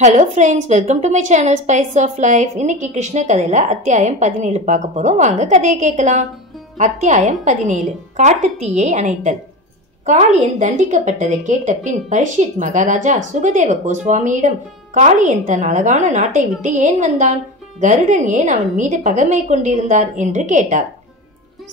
Hello friends, welcome to my channel spice of life. இன்னைக்கு கிருஷ்ண கதையில அத்தியாயம் 17 பார்க்க போறோம். வாங்க கதையை கேட்கலாம். அத்தியாயம் 17, காட்டுத்தீயை அணைத்தல். காளியன் தண்டிக்கப்பட்டதை கேட்ட பின் பரீட்சித் மகாராஜா சுகதேவ கோஸ்வாமியிடம், காளியன் தன் அழகான நாட்டை விட்டு ஏன் வந்தான்? கருடன் ஏன் அவன் மீது பகைமை கொண்டிருந்தார் என்று கேட்டார்.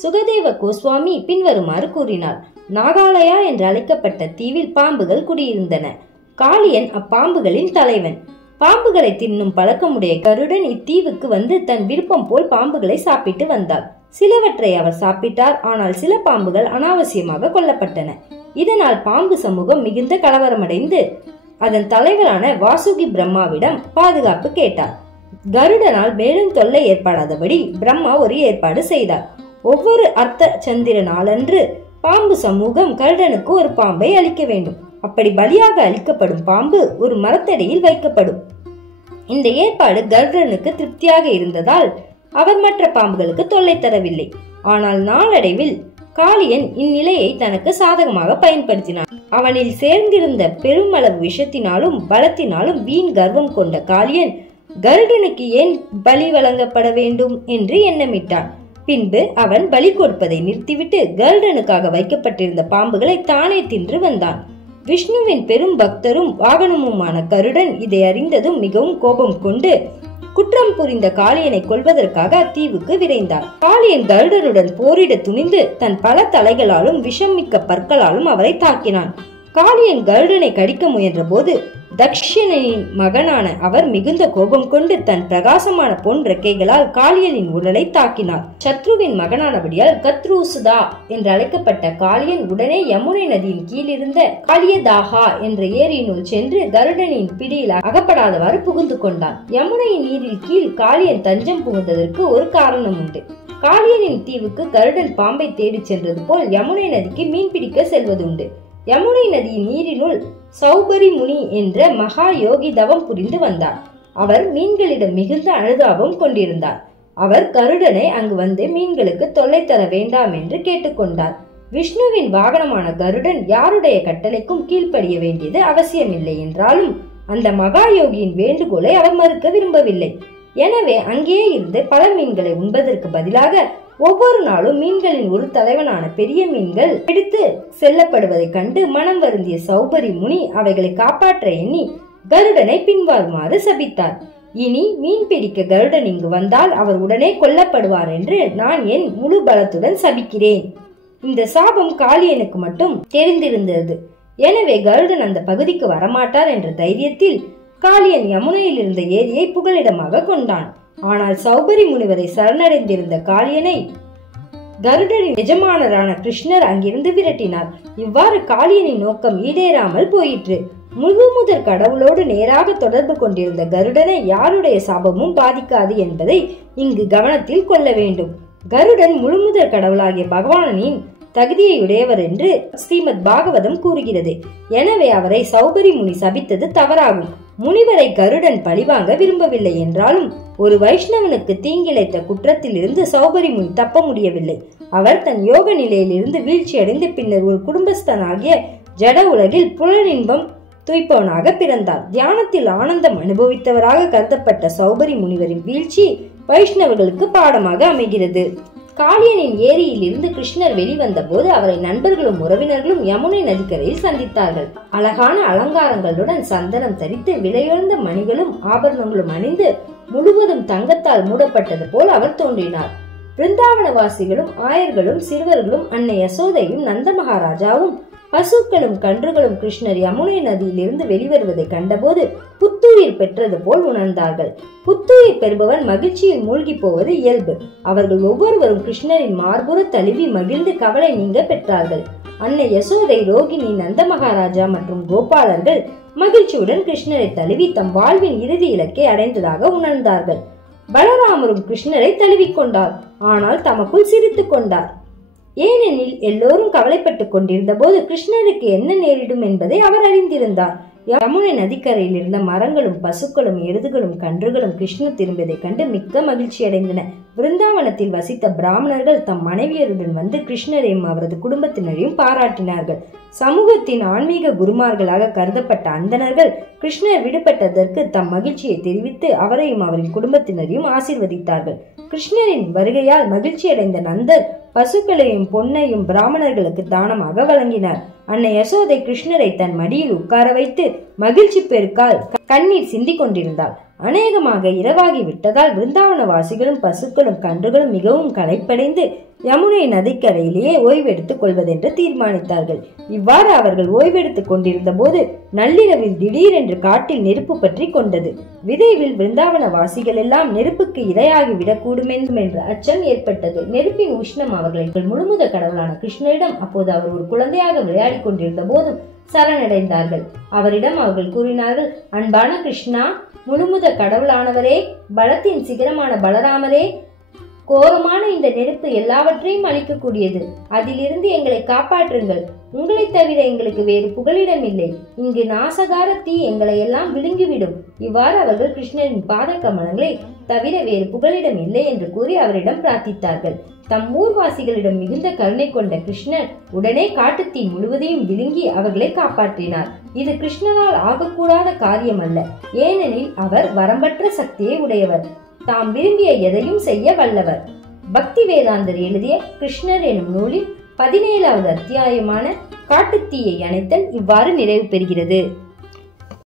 சுகதேவ கோஸ்வாமி பின்வருமாறு கூறினார். நாகாலயா என்று அழைக்கப்பட்ட தீவில் பாம்புகள் குடியிருந்தன. காளியன் அப்பாம்புகளின் தலைவன். பாம்புகளை தின்னும் பழக்கமுடைய கருடன் இத்தீவுக்கு வந்து தன் விருப்பம் போல் பாம்புகளை சாப்பிட்டு வந்தார். சிலவற்றை அவர் சாப்பிட்டார். ஆனால் சில பாம்புகள் அனாவசியமாக கொல்லப்பட்டன. இதனால் பாம்பு சமூகம் மிகுந்த கலவரமடைந்து அதன் தலைவரான வாசுகி பிரம்மாவிடம் பாதுகாப்பு கேட்டார். கருடனால் மேலும் தொல்லை ஏற்படாதபடி பிரம்மா ஒரு ஏற்பாடு செய்தார். ஒவ்வொரு அர்த்த சந்திர நாளன்று பாம்பு சமூகம் கருடனுக்கு ஒரு பாம்பை அளிக்க வேண்டும். அப்படி பலியாக அளிக்கப்படும் பாம்பு ஒரு மரத்தடியில் வைக்கப்படும். இந்த ஏற்பாடு கருடனுக்கு திருப்தியாக இருந்ததால் அவர் மற்ற பாம்புகளுக்கு தொல்லை தரவில்லை. ஆனால் நாளடைவில் காளியன் இந்நிலையை தனக்கு சாதகமாக பயன்படுத்தினான். அவனில் சேர்ந்திருந்த பெருமளவு விஷத்தினாலும் பலத்தினாலும் வீண் கர்வம் கொண்ட காளியன் கருடனுக்கு ஏன் பலி வழங்கப்பட வேண்டும் என்று எண்ணமிட்டான். பின்பு அவன் பலி கொடுப்பதை நிறுத்திவிட்டு கருடனுக்காக வைக்கப்பட்டிருந்த பாம்புகளை தானே தின்று வந்தான். விஷ்ணுவின் பெரும் பக்தரும் வாகனமுமான கருடன் இதை அறிந்ததும் மிகவும் கோபம் கொண்டு குற்றம் புரிந்த காளியனை கொல்வதற்காக அத்தீவுக்கு விரைந்தார். காளியன் கருடனுடன் போரிட துணிந்து தன் பல தலைகளாலும் விஷம் மிக்க பற்களாலும் அவரை தாக்கினான். காளியன் கருடனை கடிக்க முயன்ற போது தக்ஷனின் மகனான அவர் மிகுந்த கோபம் கொண்டு தன் பிரகாசமான பொன் ரெக்கைகளால் காளியனின் உடலை தாக்கினார். சத்ருவின் மகனானபடியால் கத்ரூசுதா என்று அழைக்கப்பட்ட காளியன் உடனே யமுனை நதியின் கீழிருந்த காளியதாகா என்ற ஏரியினுள் சென்று கருடனின் பிடியில் அகப்படாதவாறு புகுந்து கொண்டான். யமுனையின் நீரில் கீழ் காளியன் தஞ்சம் புகுந்ததற்கு ஒரு காரணம் உண்டு. காளியனின் தீவுக்கு கருடன் பாம்பை தேடி சென்றது போல் யமுனை நதிக்கு மீன் பிடிக்க செல்வதுண்டு. யமுனை நதியின் நீரினுள் சௌபரி முனி என்ற மகா யோகி தவம் புரிந்து வந்தார். அவர் மீன்களிடம் மிகுந்த அனுதாபம் கொண்டிருந்தார். அவர் கருடனை அங்கு வந்து மீன்களுக்கு தொல்லை தர வேண்டாம் என்று கேட்டுக்கொண்டார். விஷ்ணுவின் வாகனமான கருடன் யாருடைய கட்டளைக்கும் கீழ்ப்படிய வேண்டியது அவசியமில்லை என்றாலும் அந்த மகா யோகியின் வேண்டுகோளை அவர் மறுக்க விரும்பவில்லை. எனவே அங்கேயே இருந்து பல மீன்களை உண்பதற்கு பதிலாக ஒவ்வொரு நாளும் மீன்களின் ஒரு தலைவனான பெரிய மீன்கள் பிடித்து செல்லப்படுவதை கண்டு மனம் வருந்திய சௌபரி முனி அவைகளை காப்பாற்ற எண்ணி கருடனை பின்வாருமாறு சபித்தார். இனி மீன் பிடிக்க கருடன் இங்கு வந்தால் அவர் உடனே கொல்லப்படுவார் என்று நான் என் முழு பலத்துடன் சபிக்கிறேன். இந்த சாபம் காளியனுக்கு மட்டும் தெரிந்திருந்தது. எனவே கருடன் அந்த பகுதிக்கு வரமாட்டார் என்ற தைரியத்தில் காளியன் யமுனையில் இருந்த ஏரியை புகலிடமாக கொண்டான். ஆனால் சௌபரி முனிவரை சரணடைந்திருந்த காளியனை கருடரின் எஜமானரான கிருஷ்ணர் அங்கிருந்து விரட்டினார். இவ்வாறு காளியனின் நோக்கம் ஈடேறாமல் போயிற்று. முழுமுதற் கடவுளோடு நேராக தொடர்பு கொண்டிருந்த கருடனை யாருடைய சாபமும் பாதிக்காது என்பதை இங்கு கவனத்தில் கொள்ள வேண்டும். கருடன் முழுமுதற் கடவுளாகிய பகவானின் தகுதியை உடையவர் என்று ஸ்ரீமத் பாகவதம் கூறுகிறது. எனவே அவரை சௌபரி முனி சபித்தது தவறாகும். முனிவரை கருடன் பழிவாங்க விரும்பவில்லை என்றாலும் ஒரு வைஷ்ணவனுக்கு தீங்கிழைத்த குற்றத்தில் இருந்து சௌபரி முனி தப்ப முடியவில்லை. அவர் தன் யோக நிலையில் இருந்து வீழ்ச்சி அடைந்து பின்னர் ஒரு குடும்பஸ்தனாகிய ஜட உலகில் புலனின்பம் துய்ப்பவனாக பிறந்தார். தியானத்தில் ஆனந்தம் அனுபவித்தவராக கருதப்பட்ட சௌபரி முனிவரின் வீழ்ச்சி வைஷ்ணவர்களுக்கு பாடமாக அமைகிறது. காளியனின் ஏரியில் இருந்து கிருஷ்ணர் வெளிவந்த போது அவரை நண்பர்களும் உறவினர்களும் யமுனை நதிக்கரையில் சந்தித்தார்கள். அழகான அலங்காரங்களுடன் சந்தனம் தரித்து விலையுயர்ந்த மணிகளும் ஆபரணங்களும் அணிந்து முழுவதும் தங்கத்தால் மூடப்பட்டது போல் அவர் தோன்றினார். பிருந்தாவனவாசிகளும் ஆயர்களும் சிறுவர்களும் அன்னை யசோதையும் நந்த மகாராஜாவும் பசுக்களும் கன்றுகளும் கிருஷ்ணர் யமுனை நதியில் இருந்து வெளிவருவதை கண்டபோது புத்துயிர் பெற்றது போல் உணர்ந்தார்கள். புத்துயிர் பெறுபவன் மகிழ்ச்சியில் மூழ்கி போவது இயல்பு. அவர்கள் ஒவ்வொருவரும் கிருஷ்ணரின் மார்புற தழுவி மகிழ்ந்து கவலை நீங்க பெற்றார்கள். அன்னை யசோதை, ரோகிணி, நந்த மகாராஜா மற்றும் கோபாலர்கள் மகிழ்ச்சியுடன் கிருஷ்ணரை தழுவி தம் வாழ்வின் இறுதி இலக்கை அடைந்ததாக உணர்ந்தார்கள். பலராமரும் கிருஷ்ணரை தழுவிக்கொண்டார். ஆனால் தமக்குள் சிரித்துக் கொண்டார். ஏனெனில் எல்லோரும் கவலைப்பட்டுக் கொண்டிருந்த போது கிருஷ்ணருக்கு என்ன நேரிடும் என்பதை அவர் அறிந்திருந்தார். யமுனை நதிக்கரையில் இருந்த மரங்களும் பசுக்களும் எருதுகளும் கன்றுகளும் கிருஷ்ணர் திரும்பியதைக் கண்டு மிக்க மகிழ்ச்சி அடைந்தன. விருந்தாவனத்தில் வசித்த பிராமணர்கள் தம் மனைவியருடன் வந்து கிருஷ்ணரையும் அவரது குடும்பத்தினரையும் பாராட்டினார்கள். சமூகத்தின் ஆன்மீக குருமார்களாக கருதப்பட்ட அந்தணர்கள் கிருஷ்ணர் விடுபட்டதற்கு தம் மகிழ்ச்சியை தெரிவித்து அவரையும் அவரின் குடும்பத்தினரையும் ஆசீர்வதித்தார்கள். கிருஷ்ணரின் வருகையால் மகிழ்ச்சி அடைந்த நந்தர் பசுக்களையும் பொன்னையும் பிராமணர்களுக்கு தானமாக வழங்கினார். அன்னை யசோதை கிருஷ்ணரை தன் மடியில் உட்கார வைத்து மகிழ்ச்சி பெருக்கால் கண்ணீர் சிந்திக் கொண்டிருந்தாள். அநேகமாக இரவாகி விட்டதால் பிருந்தாவன வாசிகளும் பசுக்களும் கன்றுகளும் மிகவும் களைப்படைந்து யமுனை நதிக்கரையிலேயே ஓய்வெடுத்துக் கொள்வதென்று தீர்மானித்தார்கள். இவ்வாறு அவர்கள் ஓய்வெடுத்துக் கொண்டிருந்த போது நள்ளிரவில் திடீரென்று காட்டில் நெருப்பு பற்றி கொண்டது. விரைவில் பிருந்தாவன வாசிகள் எல்லாம் நெருப்புக்கு இரையாகி விடக்கூடும் என்ற அச்சம் ஏற்பட்டது. நெருப்பின் உஷ்ணம் அவர்களை முழுமுத கடவுளான கிருஷ்ணரிடம் அப்போது அவர் ஒரு குழந்தையாக விளையாடி கொண்டிருந்த போதும் சரணடைந்தார்கள். அவரிடம் அவர்கள் கூறினார்கள், அன்பான கிருஷ்ணா, முழுமுத கடவுளானவரே, பலத்தின் சிகரமான பலராமரே, கோரமான இந்த நெருப்பு எல்லாவற்றையும் அழிக்கக்கூடியது. அதிலிருந்து எங்களை காப்பாற்றுங்கள். உங்களை தவிர எங்களுக்கு வேறு புகலிடம் இல்லை. இங்கு நாசகார தீ எங்களை எல்லாம் விழுங்கிவிடும். இவ்வாறு அவர்கள் கிருஷ்ணரின் பாத கமலங்களை தவிர வேறு புகலிடம் இல்லை என்று கூறி அவரிடம் பிரார்த்தித்தார்கள். தம் ஊர்வாசிகளிடம் மிகுந்த கருணை கொண்ட கிருஷ்ணர் உடனே காட்டுத்தீ முழுவதையும் விழுங்கி அவர்களை காப்பாற்றினார். இது கிருஷ்ணரால் ஆகக்கூடாத காரியம் அல்ல. ஏனெனில் அவர் வரம்பற்ற சக்தியை உடையவர். தாம் விரும்பிய எதையும் செய்ய வல்லவர். பக்தி வேதாந்தர் எழுதிய கிருஷ்ணர் எனும் நூலில் 17வது அத்தியாயமான காட்டுத்தீயை அணைத்தல் இவ்வாறு நிறைவு பெறுகிறது.